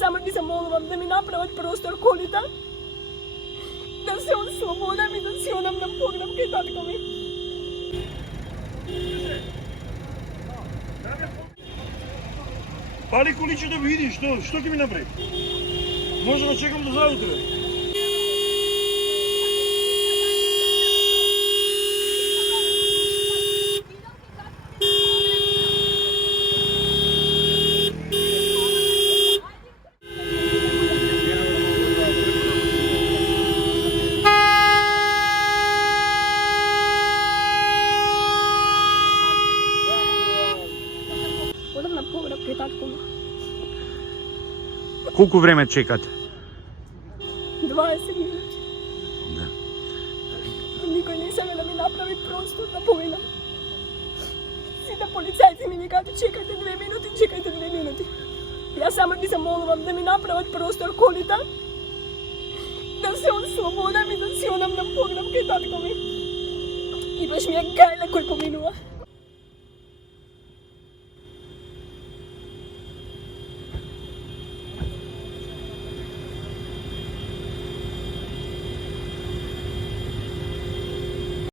samo nisam molila da mi napraviti prostor kolita, da se on slobodam i da si onam na pogrebke i tatko mi. Пали количе да видиш, што ќе ми направи? Може да чекам до заутре. Odam na pogrebke i tatko mi. Колко време чекате? 20 minuti. Да. Никой не иска да ми направи простор да поинам. Сите полицајци ми ни кажат чекајте 2 минути, чекајте 2 минути. Јас само ги замолувам да ми направат простор колита, да се он слободам и да си онам на погребка и татко ми. И баш ми е гајле кој поминува.